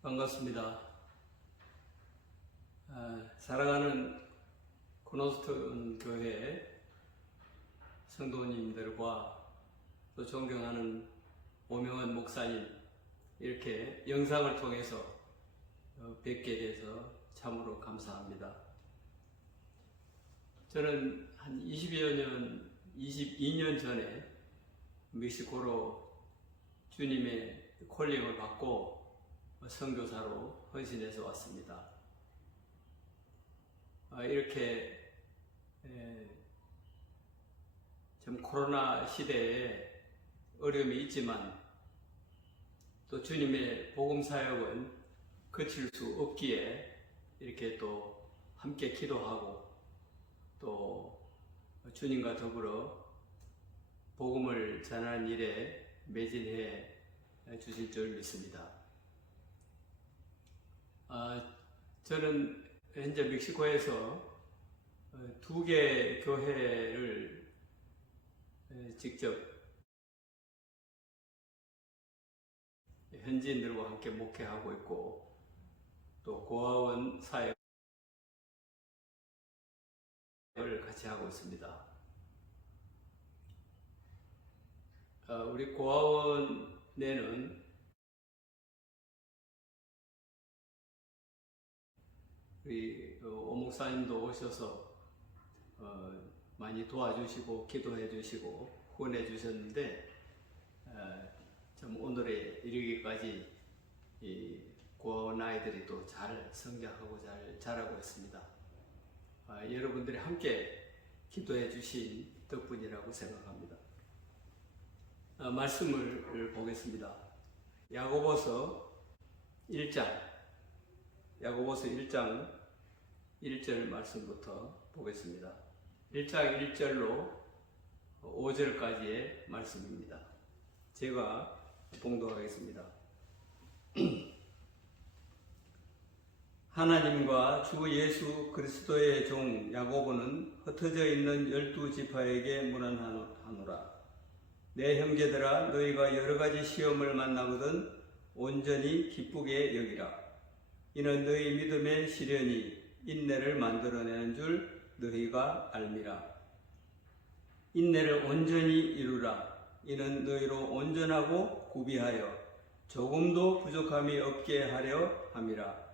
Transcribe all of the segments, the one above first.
반갑습니다. 사랑하는 코너스턴 교회 성도님들과 또 존경하는 오명환 목사님, 이렇게 영상을 통해서 뵙게 돼서 참으로 감사합니다. 저는 한 22년 전에 멕시코로 주님의 콜링을 받고 선교사로 헌신해서 왔습니다. 이렇게 좀 코로나 시대에 어려움이 있지만 또 주님의 복음 사역은 그칠 수 없기에 이렇게 또 함께 기도하고 또 주님과 더불어 복음을 전하는 일에 매진해 주실 줄 믿습니다. 저는 현재 멕시코에서 2개 교회를 직접 현지인들과 함께 목회하고 있고 또 고아원 사역을 같이 하고 있습니다. 우리 고아원에는 우리 오목사님도 오셔서 많이 도와주시고 기도해 주시고 후원해 주셨는데 참 오늘에 이르기까지 이 고아원 아이들이 또 잘 성장하고 잘 자라고 있습니다. 여러분들이 함께 기도해 주신 덕분이라고 생각합니다. 말씀을 보겠습니다. 야고보서 1장 1절 말씀부터 보겠습니다. 1장 1절로 5절까지의 말씀입니다. 제가 봉독하겠습니다. 하나님과 주 예수 그리스도의 종 야고보는 흩어져 있는 12지파에게 문안하노라. 내 형제들아, 너희가 여러가지 시험을 만나거든 온전히 기쁘게 여기라. 이는 너희 믿음의 시련이 인내를 만들어내는 줄 너희가 알미라. 인내를 온전히 이루라. 이는 너희로 온전하고 구비하여 조금도 부족함이 없게 하려 함이라.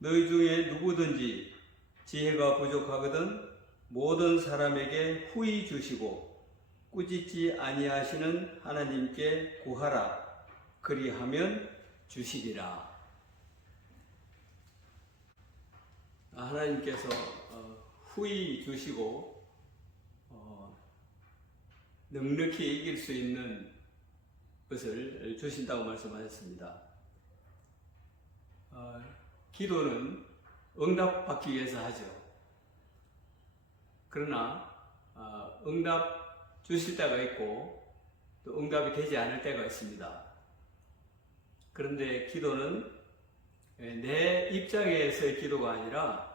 너희 중에 누구든지 지혜가 부족하거든 모든 사람에게 후히 주시고 꾸짖지 아니하시는 하나님께 구하라. 그리하면 주시리라. 하나님께서 후히 주시고 넉넉히 이길 수 있는 것을 주신다고 말씀하셨습니다. 기도는 응답받기 위해서 하죠. 그러나 응답 주실 때가 있고 또 응답이 되지 않을 때가 있습니다. 그런데 기도는 내 입장에서의 기도가 아니라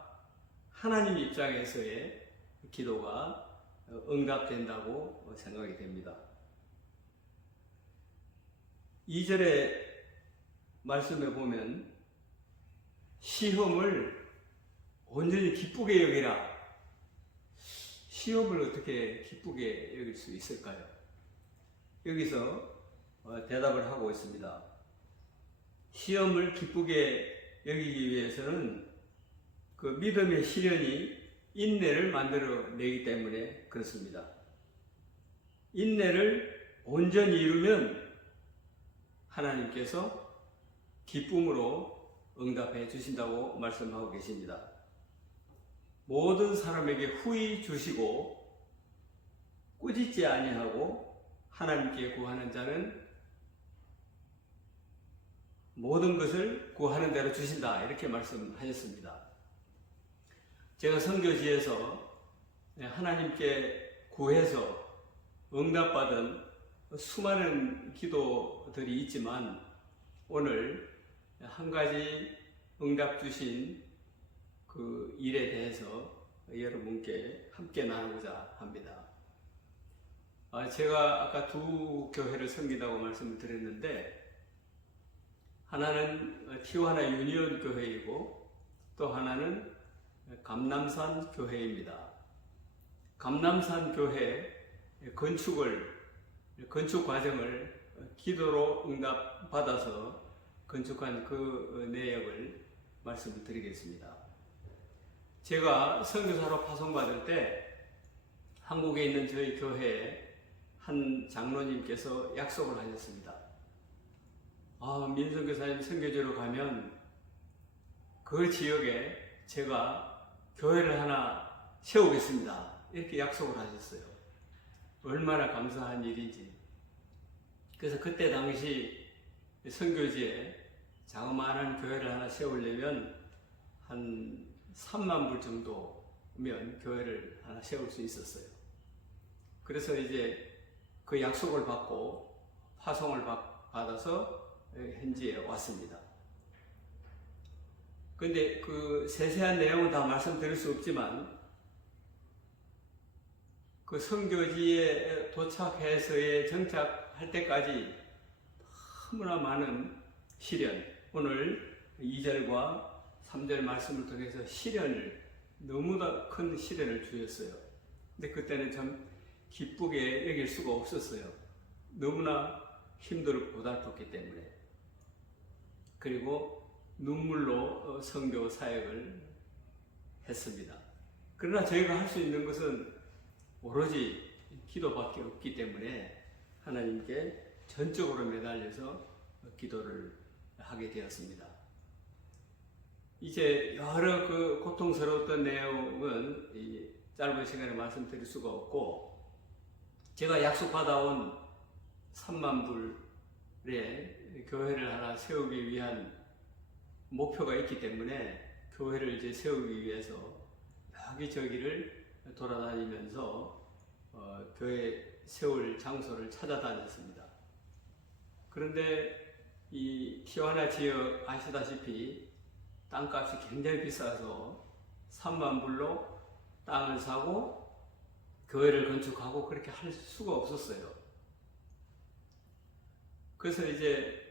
하나님 입장에서의 기도가 응답된다고 생각이 됩니다. 2절의 말씀에 보면 시험을 온전히 기쁘게 여기라. 시험을 어떻게 기쁘게 여길 수 있을까요? 여기서 대답을 하고 있습니다. 시험을 기쁘게 여기기 위해서는 그 믿음의 시련이 인내를 만들어내기 때문에 그렇습니다. 인내를 온전히 이루면 하나님께서 기쁨으로 응답해 주신다고 말씀하고 계십니다. 모든 사람에게 후히 주시고 꾸짖지 아니하고 하나님께 구하는 자는 모든 것을 구하는 대로 주신다, 이렇게 말씀하셨습니다. 제가 선교지에서 하나님께 구해서 응답받은 수많은 기도들이 있지만 오늘 한 가지 응답 주신 그 일에 대해서 여러분께 함께 나누고자 합니다. 제가 아까 2 교회를 섬긴다고 말씀을 드렸는데 하나는 티juana 유니온 교회이고 또 하나는 감남산 교회입니다. 감남산 교회 건축 과정을 기도로 응답받아서 건축한 그 내역을 말씀을 드리겠습니다. 제가 선교사로 파송받을 때 한국에 있는 저희 교회에 한 장로님께서 약속을 하셨습니다. 민선교사님 선교지로 가면 그 지역에 제가 교회를 하나 세우겠습니다. 이렇게 약속을 하셨어요. 얼마나 감사한 일인지. 그래서 그때 당시 선교지에 자그마한 교회를 하나 세우려면 한 3만 불 정도면 교회를 하나 세울 수 있었어요. 그래서 이제 그 약속을 받고 파송을 받아서 현지에 왔습니다. 근데 그 세세한 내용은 다 말씀드릴 수 없지만 그 선교지에 도착해서의 정착할 때까지 너무나 많은 시련, 오늘 2절과 3절 말씀을 통해서 시련을, 너무나 큰 시련을 주셨어요. 근데 그때는 참 기쁘게 여길 수가 없었어요. 너무나 힘들고 고달팠기 때문에. 그리고 눈물로 선교 사역을 했습니다. 그러나 저희가 할 수 있는 것은 오로지 기도밖에 없기 때문에 하나님께 전적으로 매달려서 기도를 하게 되었습니다. 이제 여러 그 고통스러웠던 내용은 이 짧은 시간에 말씀드릴 수가 없고, 제가 약속받아온 3만 불의 교회를 하나 세우기 위한 목표가 있기 때문에 교회를 이제 세우기 위해서 여기저기를 돌아다니면서 교회 세울 장소를 찾아다녔습니다. 그런데 이 티juana 지역 아시다시피 땅값이 굉장히 비싸서 3만 불로 땅을 사고 교회를 건축하고 그렇게 할 수가 없었어요. 그래서 이제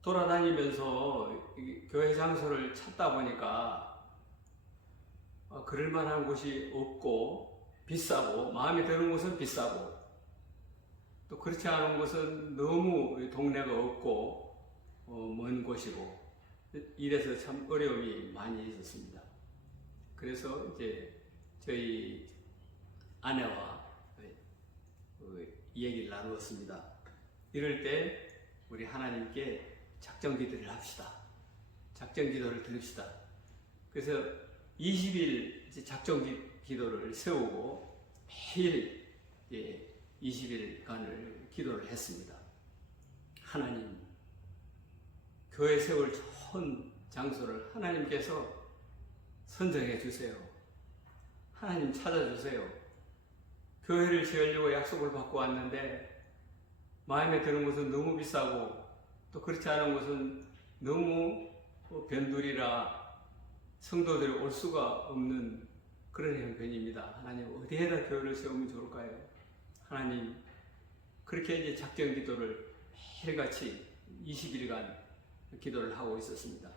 돌아다니면서 교회 장소를 찾다 보니까 그럴 만한 곳이 없고 비싸고, 마음에 드는 곳은 비싸고, 또 그렇지 않은 곳은 너무 동네가 없고 먼 곳이고, 이래서 참 어려움이 많이 있었습니다. 그래서 이제 저희 아내와 이 얘기를 나누었습니다. 이럴 때 우리 하나님께 작정 기도를 합시다. 작정 기도를 드립시다. 그래서 20일 작정 기도를 세우고 매일 20일간을 기도를 했습니다. 하나님, 교회 세울 좋은 장소를 하나님께서 선정해 주세요. 하나님 찾아주세요. 교회를 지으려고 약속을 받고 왔는데 마음에 드는 곳은 너무 비싸고 또 그렇지 않은 곳은 너무 변두리라 성도들이 올 수가 없는 그런 형편입니다. 하나님, 어디에다 교회를 세우면 좋을까요? 하나님, 그렇게 이제 작정 기도를 매일같이 20일간 기도를 하고 있었습니다.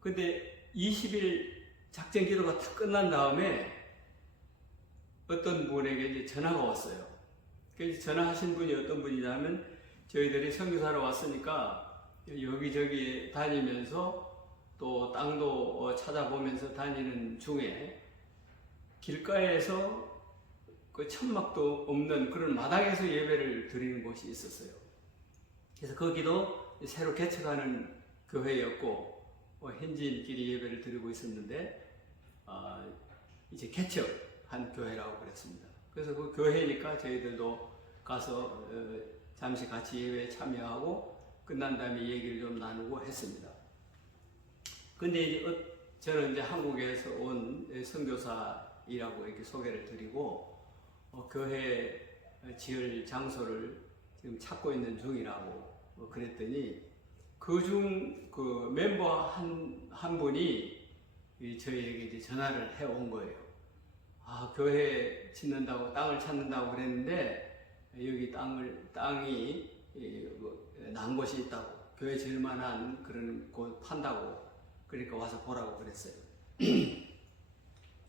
근데 20일 작정 기도가 다 끝난 다음에 어떤 분에게 이제 전화가 왔어요. 그래서 전화하신 분이 어떤 분이냐면, 저희들이 선교사로 왔으니까 여기저기 다니면서 또 땅도 찾아보면서 다니는 중에 길가에서 그 천막도 없는 그런 마당에서 예배를 드리는 곳이 있었어요. 그래서 거기도 새로 개척하는 교회였고 현지인끼리 예배를 드리고 있었는데 이제 개척한 교회라고 그랬습니다. 그래서 그 교회니까 저희들도 가서 잠시 같이 예배에 참여하고 끝난 다음에 얘기를 좀 나누고 했습니다. 근데 이제 저는 이제 한국에서 온 선교사이라고 이렇게 소개를 드리고 교회 지을 장소를 지금 찾고 있는 중이라고 그랬더니 그중 그 멤버 한 분이 저희에게 이제 전화를 해온 거예요. 교회 짓는다고 땅을 찾는다고 그랬는데 여기 땅이 나은 곳이 있다고, 교회 지을 만한 그런 곳 판다고, 그러니까 와서 보라고 그랬어요. 그래서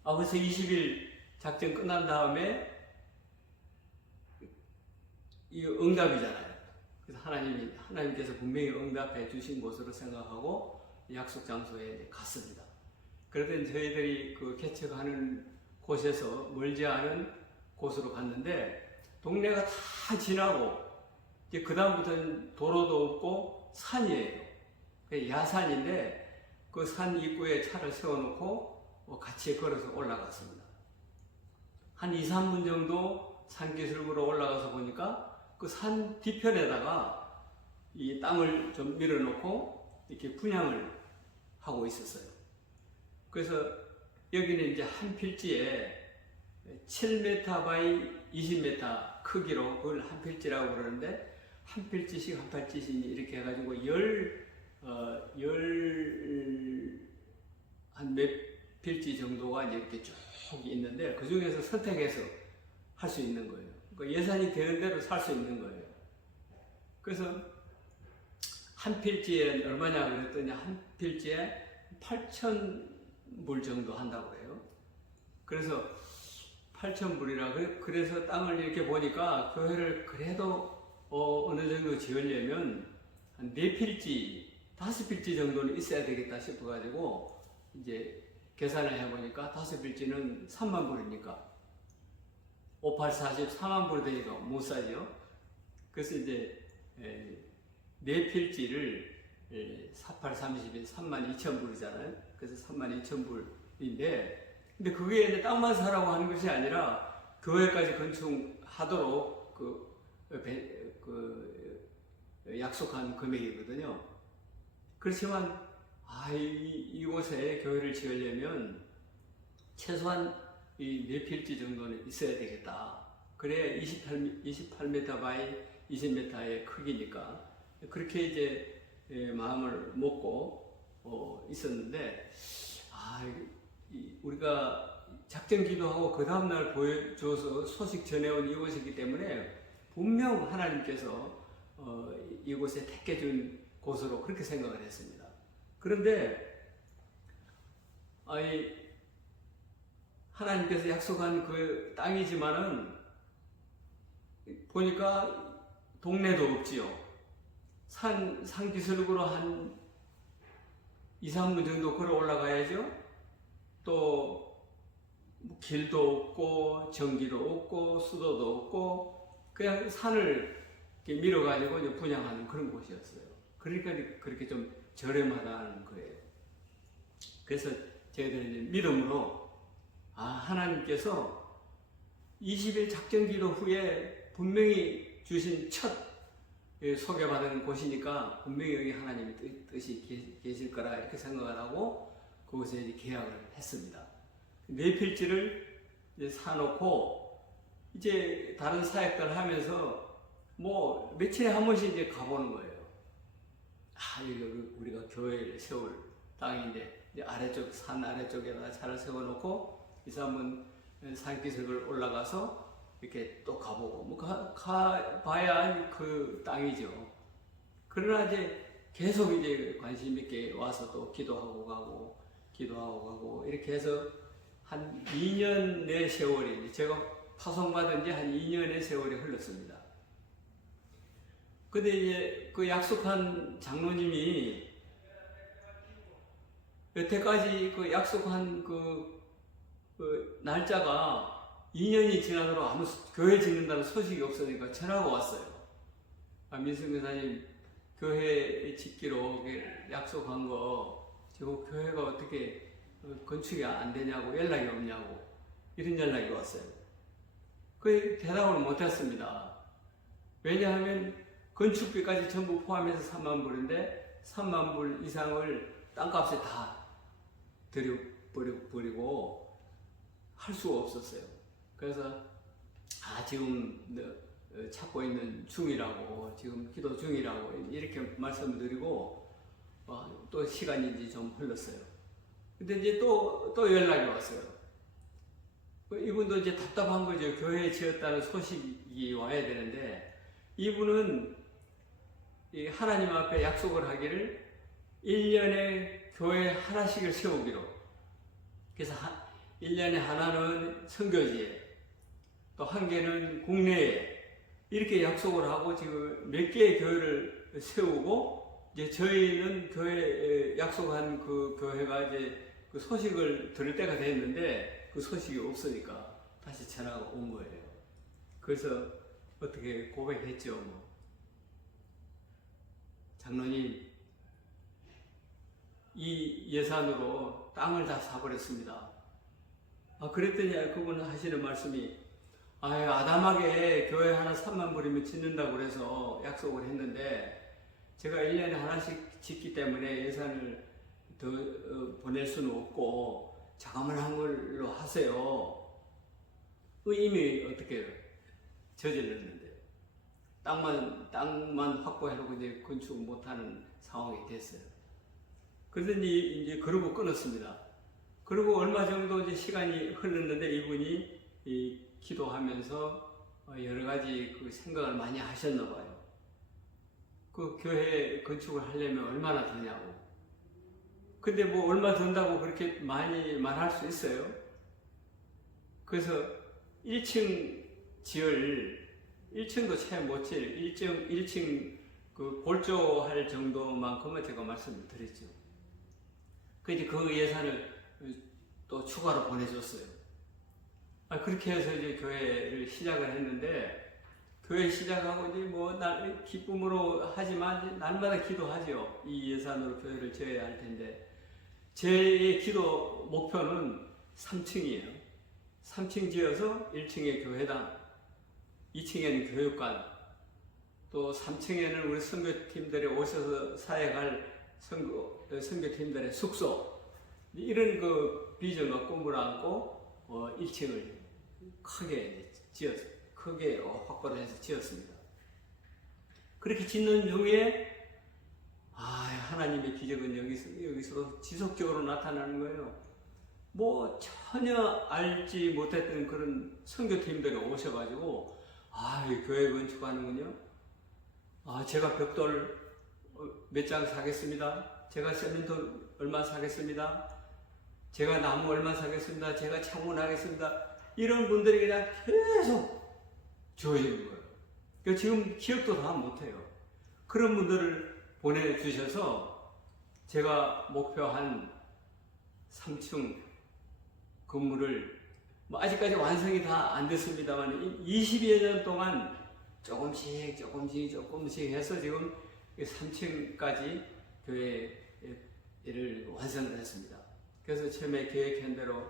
20일 작전 끝난 다음에 이 응답이잖아요. 그래서 하나님께서 분명히 응답해 주신 곳으로 생각하고 약속 장소에 갔습니다. 그러던 저희들이 그 개척하는 곳에서 멀지 않은 곳으로 갔는데, 동네가 다 지나고 이제 그 다음부터는 도로도 없고 산이에요. 야산인데 그 산 입구에 차를 세워놓고 같이 걸어서 올라갔습니다. 한 2, 3분 정도 산기슭으로 올라가서 보니까 그 산 뒤편에다가 이 땅을 좀 밀어놓고 이렇게 분양을 하고 있었어요. 그래서 여기는 이제 한 필지에 7m 바이 20m 크기로 그걸 한 필지라고 그러는데, 한 필지씩 한 필지씩 이렇게 해가지고 한 몇 필지 정도가 이제 이렇게 쭉 있는데, 그 중에서 선택해서 할 수 있는 거예요. 그러니까 예산이 되는 대로 살 수 있는 거예요. 그래서 한 필지에 얼마냐 그랬더니 한 필지에 8,000불 정도 한다고 그래요. 그래서 8,000불이라 그래서 땅을 이렇게 보니까 교회를 그래도 어느 정도 지으려면 한 4필지, 5필지 정도는 있어야 되겠다 싶어가지고 이제 계산을 해보니까 5필지는 3만 불이니까 5, 8, 40, 4만 불 되니까 못 사죠. 그래서 이제 4필지를 4, 8, 30이 3만 2천 불이잖아요. 그래서 3만 2천 불인데, 근데 그게 이제 땅만 사라고 하는 것이 아니라 교회까지 건축하도록 약속한 금액이거든요. 그렇지만 이곳에 교회를 지으려면 최소한 이 4필지 정도는 있어야 되겠다. 그래야 28m 바이 20m의 크기니까 그렇게 이제 마음을 먹고 있었는데, 우리가 작전 기도하고 그 다음날 보여줘서 소식 전해온 이곳이기 때문에 분명 하나님께서 이곳에 택해준 곳으로 그렇게 생각을 했습니다. 그런데 하나님께서 약속한 그 땅이지만은 보니까 동네도 없지요. 산기슭으로 한 2, 3분 정도 걸어 올라가야죠. 또 길도 없고 전기도 없고 수도도 없고 그냥 산을 이렇게 밀어가지고 이제 분양하는 그런 곳이었어요. 그러니까 그렇게 좀 저렴하다는 거예요. 그래서 저희들은 이제 믿음으로 하나님께서 20일 작전 기도 후에 분명히 주신 첫 소개받은 곳이니까 분명히 여기 하나님의 뜻이 계실 거라 이렇게 생각을 하고 그곳에 이제 계약을 했습니다. 4필지를 이제 사놓고 이제 다른 사역들 하면서 뭐 며칠에 한 번씩 이제 가보는 거예요. 여기 우리가 교회를 세울 땅인데 이제 산 아래쪽에다 차를 세워놓고 이 사람은 산기슭을 올라가서 이렇게 또 가보고 뭐 가봐야 그 땅이죠. 그러나 이제 계속 이제 관심 있게 와서 또 기도하고 가고 이렇게 해서 한 2년의 세월이 제가 파송받은 지 한 2년의 세월이 흘렀습니다. 근데 이제 그 약속한 장로님이 여태까지 그 약속한 그 날짜가 2년이 지나도록 아무 교회 짓는다는 소식이 없으니까 전화가 왔어요. 민승 교사님, 교회 짓기로 약속한 거 지금 교회가 어떻게 건축이 안 되냐고, 연락이 없냐고, 이런 연락이 왔어요. 그 대답을 못했습니다. 왜냐하면 건축비까지 전부 포함해서 3만 불인데 3만 불 이상을 땅값에 다 들여버리고 할 수가 없었어요. 그래서 지금 찾고 있는 중이라고, 지금 기도 중이라고 이렇게 말씀드리고 또 시간이 좀 흘렀어요. 근데 이제 또 연락이 왔어요. 이분도 이제 답답한 거죠. 교회에 지었다는 소식이 와야 되는데 이분은 이 하나님 앞에 약속을 하기를 1년에 교회 하나씩을 세우기로. 그래서 1년에 하나는 선교지에, 또 한 개는 국내에 이렇게 약속을 하고 지금 몇 개의 교회를 세우고, 이제 저희는 교회 약속한 그 교회가 이제 그 소식을 들을 때가 됐는데 그 소식이 없으니까 다시 전화가 온 거예요. 그래서 어떻게 고백했죠. 뭐. 장로님, 이 예산으로 땅을 다 사버렸습니다. 그랬더니 그분 하시는 말씀이, 아담하게 교회 하나 3만 불이면 짓는다고 그래서 약속을 했는데 제가 1년에 하나씩 짓기 때문에 예산을 더 보낼 수는 없고 자그마한 걸로 하세요. 이미 어떻게 저질렀는데 땅만 확보해놓고 이제 건축 못하는 상황이 됐어요. 그러더니 이제 그러고 끊었습니다. 그리고 얼마 정도 이제 시간이 흘렀는데 이분이 기도하면서 여러 가지 그 생각을 많이 하셨나 봐요. 그 교회 건축을 하려면 얼마나 드냐고. 근데 뭐 얼마 든다고 그렇게 많이 말할 수 있어요? 그래서 1층 지을, 1층도 채 못 질, 1층 그 골조할 정도만큼은 제가 말씀을 드렸죠. 그래서 그 예산을 또 추가로 보내줬어요. 그렇게 해서 이제 교회를 시작을 했는데, 교회 시작하고 이제 뭐 기쁨으로 하지만 날마다 기도하죠. 이 예산으로 교회를 지어야 할 텐데, 제 기도 목표는 3층이에요. 3층 지어서 1층에 교회당, 2층에는 교육관, 또 3층에는 우리 선교팀들이 오셔서 사역할 선교팀들의 숙소, 이런 그 비전과 꿈을 안고 1층을 크게 확보를 해서 지었습니다. 그렇게 짓는 중에 하나님의 기적은 여기서 지속적으로 나타나는 거예요. 뭐 전혀 알지 못했던 그런 선교팀들이 오셔가지고 교회 건축하는군요. 제가 벽돌 몇 장 사겠습니다. 제가 세멘트 얼마 사겠습니다. 제가 나무 얼마 사겠습니다. 제가 창문 하겠습니다. 이런 분들이 그냥 계속 주어지는 거예요. 그러니까 지금 기억도 다 못해요. 그런 분들을 보내주셔서 제가 목표한 3층 건물을 아직까지 완성이 다 안 됐습니다만 20여 년 동안 조금씩 해서 지금 3층까지 교회를 완성을 했습니다. 그래서 처음에 계획한 대로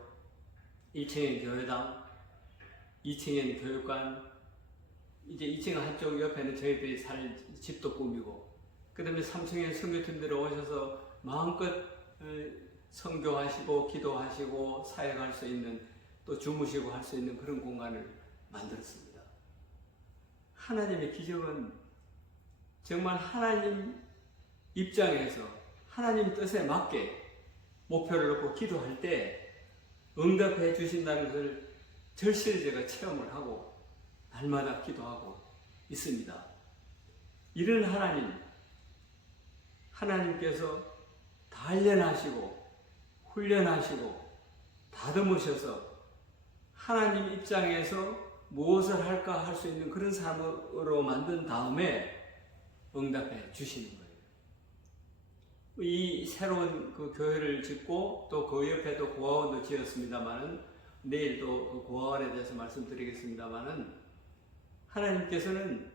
1층엔 교회당, 2층엔 교육관, 이제 2층 한쪽 옆에는 저희들이 살 집도 꾸미고, 그 다음에 3층에 선교팀들이 오셔서 마음껏 선교하시고 기도하시고 사역할 수 있는, 또 주무시고 할 수 있는 그런 공간을 만들었습니다. 하나님의 기적은 정말 하나님 입장에서 하나님 뜻에 맞게 목표를 놓고 기도할 때 응답해 주신다는 것을 절실히 제가 체험을 하고 날마다 기도하고 있습니다. 이런 하나님께서 단련하시고 훈련하시고 다듬으셔서 하나님 입장에서 무엇을 할까 할 수 있는 그런 사람으로 만든 다음에 응답해 주시는 거예요. 이 새로운 그 교회를 짓고 또 그 옆에도 고아원도 지었습니다만은, 내일 또 그 고아원에 대해서 말씀드리겠습니다만은, 하나님께서는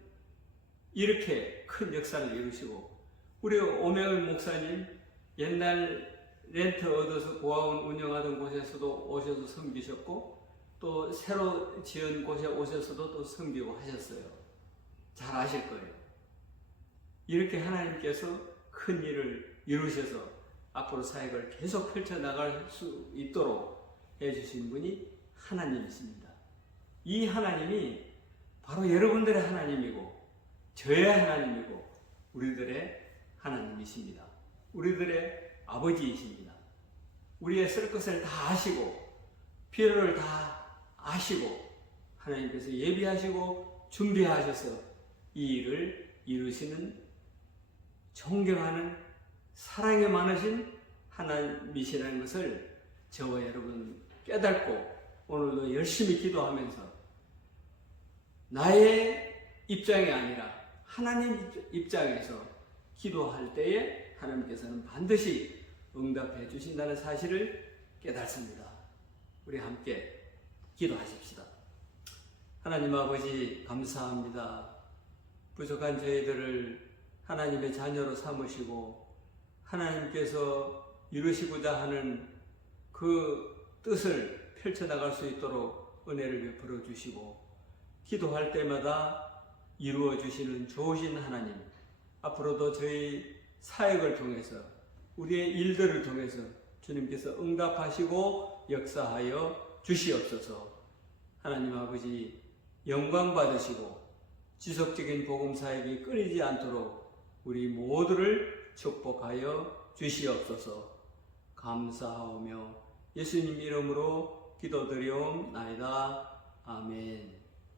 이렇게 큰 역사를 이루시고, 우리 오명일 목사님 옛날 렌트 얻어서 고아원 운영하던 곳에서도 오셔서 섬기셨고, 또 새로 지은 곳에 오셔서도 또 섬기고 하셨어요. 잘 아실 거예요. 이렇게 하나님께서 큰 일을 이루셔서 앞으로 사역을 계속 펼쳐나갈 수 있도록 해주신 분이 하나님이십니다. 이 하나님이 바로 여러분들의 하나님이고 저의 하나님이고 우리들의 하나님이십니다. 우리들의 아버지이십니다. 우리의 쓸 것을 다 아시고 필요를 다 아시고 하나님께서 예비하시고 준비하셔서 이 일을 이루시는 존경하는 사랑이 많으신 하나님이시라는 것을 저와 여러분 깨닫고 오늘도 열심히 기도하면서 나의 입장이 아니라 하나님 입장에서 기도할 때에 하나님께서는 반드시 응답해 주신다는 사실을 깨닫습니다. 우리 함께 기도하십시다. 하나님 아버지 감사합니다. 부족한 저희들을 하나님의 자녀로 삼으시고 하나님께서 이루시고자 하는 그 뜻을 펼쳐나갈 수 있도록 은혜를 베풀어 주시고 기도할 때마다 이루어 주시는 좋으신 하나님, 앞으로도 저희 사역을 통해서 우리의 일들을 통해서 주님께서 응답하시고 역사하여 주시옵소서. 하나님 아버지 영광 받으시고 지속적인 복음 사역이 끊이지 않도록 우리 모두를 축복하여 주시옵소서. 감사하오며 예수님 이름으로 기도드리옵나이다. 아멘.